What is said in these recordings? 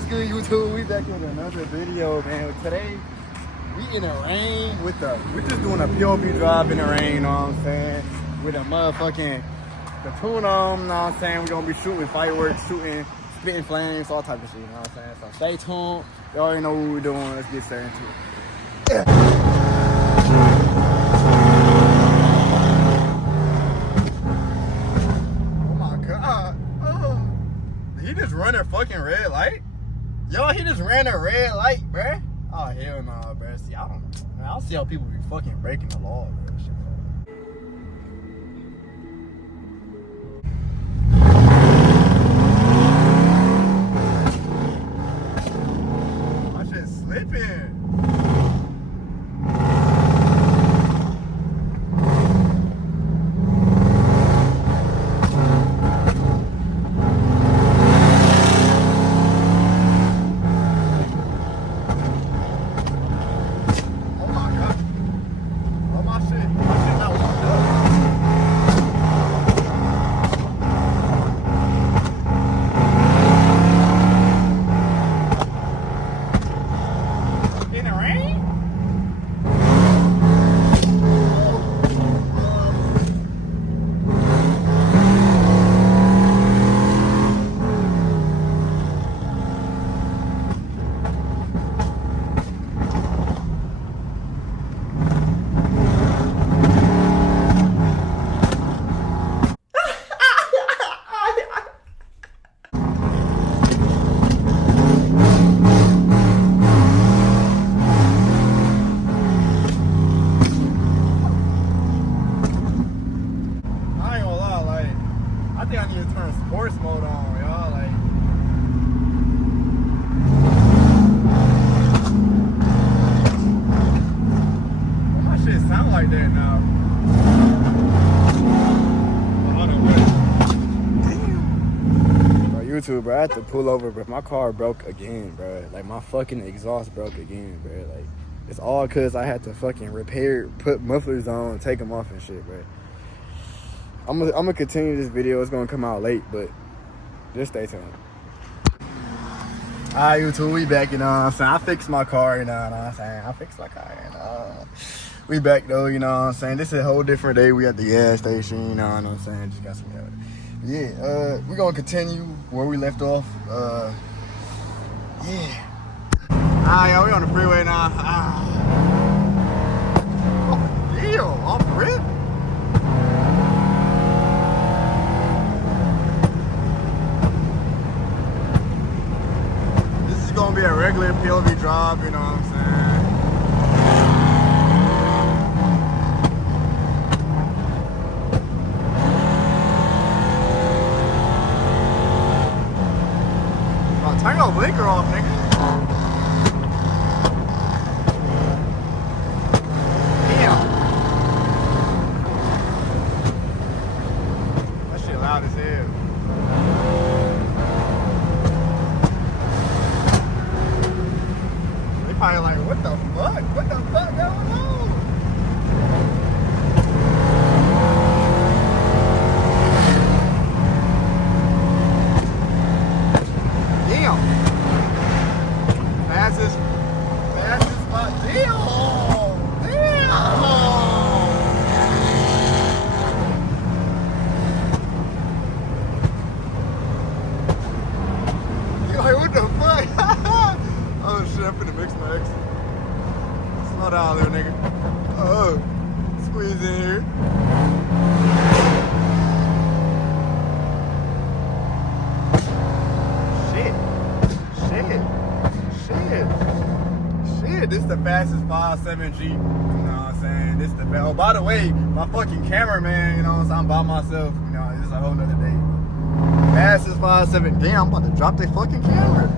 What's good, YouTube? We back with another video, man. Today, we in the rain we just doing a POV drive in the rain, you know what I'm saying? With a motherfucking platoon on, you know what I'm saying? We're gonna be shooting fireworks, spitting flames, all type of shit, you know what I'm saying? So stay tuned. You already know what we're doing. Let's get straight into it. Oh my God. Oh. He just run a fucking red light? Yo, he just ran a red light, bruh. Oh, hell no, bruh. See, I don't know. Man, I don't see how people be fucking breaking the law, bruh. Shit. My shit's slipping. I think I need to turn sports mode on, y'all. Like, well, my shit sound like that now. Bro, YouTube, bro, I had to pull over, bro. My car broke again, bro. Like, my fucking exhaust broke again, bro. Like, it's all because I had to fucking repair, put mufflers on, take them off and shit, bro. I'm gonna continue this video. It's gonna come out late, but just stay tuned. Alright, YouTube, we back, you know what I'm saying? I fixed my car, you know what I'm saying? I fixed my car, you know. We back though, you know what I'm saying? This is a whole different day. We at the gas station, you know what I'm saying? Just got some yeah, we're gonna continue where we left off. Yeah. Alright, y'all, we on the freeway now. Oh, deal, off the rip. Gonna be a regular POV drive, you know what I'm saying? Oh, turn your blinker off, nigga. Damn. That shit loud as hell. Probably like, what the fuck? What the fuck going on? Damn. Fastest spot. Damn. You're like, what the fuck? Oh shit, I'm finna mix my exit. Slow down, little nigga. Oh, squeeze in here. Shit. This is the fastest 5.7 Jeep. You know what I'm saying? This is the best. Oh, by the way, my fucking cameraman, you know what I'm saying? I'm by myself. You know, this is a whole nother day. Fastest 5.7. Damn, I'm about to drop their fucking camera.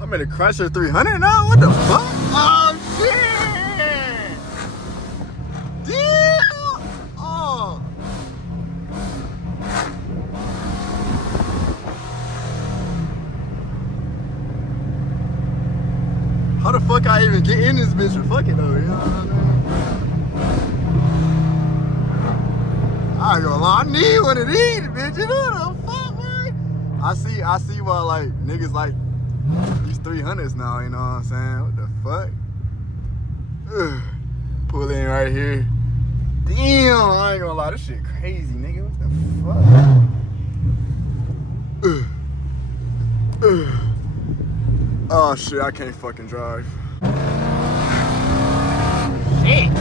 I'm in a Crusher 300 now? What the fuck? Oh, shit! Damn! Oh! How the fuck I even get in this bitch? Fuck it though, you know what I mean? I ain't gonna lie, I need one of these, bitch. You know what the fuck, man? I see why like niggas like these 300s now, you know what I'm saying? What the fuck? Ugh. Pull in right here. Damn, I ain't gonna lie, this shit crazy, nigga. What the fuck? Oh shit, I can't fucking drive. Shit.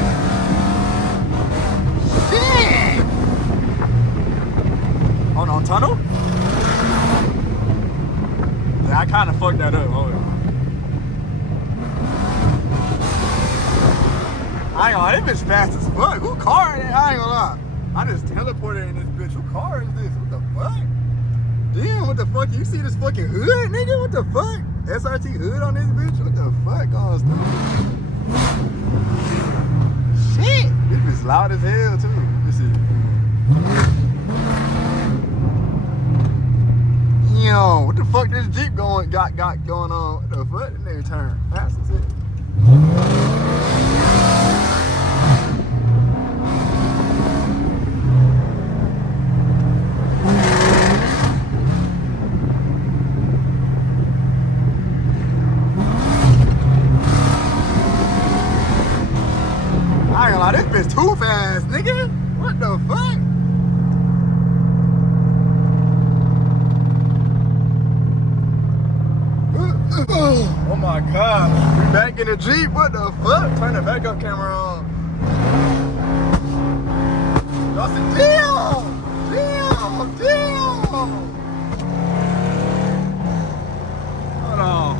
Shit. Oh no, tunnel? Yeah, I kinda fucked that up. Hold on. I ain't gonna lie, this bitch fast as fuck. Who car is that? I ain't gonna lie. I just teleported in this bitch. Who car is this? What the fuck? Damn, what the fuck? You see this fucking hood, nigga? What the fuck? SRT hood on this bitch? What the fuck going on? Shit! This bitch loud as hell, too. Let me see. Yo, what the fuck this Jeep got going on? What the fuck? This nigga turn fast as hell. I ain't gonna lie, this bitch too fast, nigga. What the fuck? Oh my god. We back in the Jeep. What the fuck? Turn the backup camera on. Y'all see? Damn! Damn! Damn! Hold on.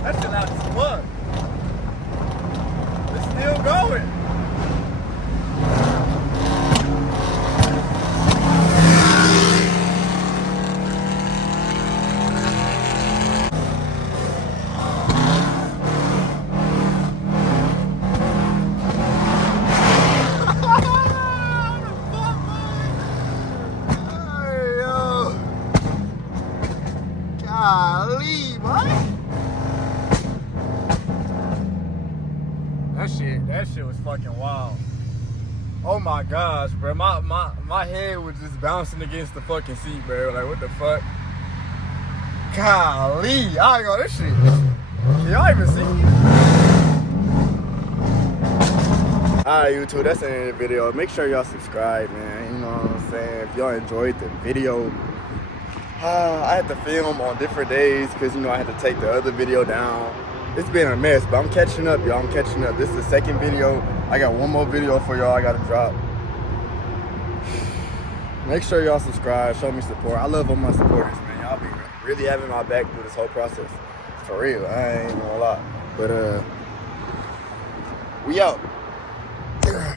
That's still out as fuck. It's still going. Golly, boy. That shit was fucking wild. Oh my gosh, bro. My head was just bouncing against the fucking seat, bro. Like, what the fuck? Golly. I ain't gonna, this shit. Can y'all even see? Alright, YouTube, that's the end of the video. Make sure y'all subscribe, man. You know what I'm saying? If y'all enjoyed the video. I had to film on different days because, you know, I had to take the other video down. It's been a mess, but I'm catching up, y'all. I'm catching up. This is the second video. I got one more video for y'all I got to drop. Make sure y'all subscribe. Show me support. I love all my supporters, man. Y'all be really having my back through this whole process. For real. I ain't gonna lie. But, We out.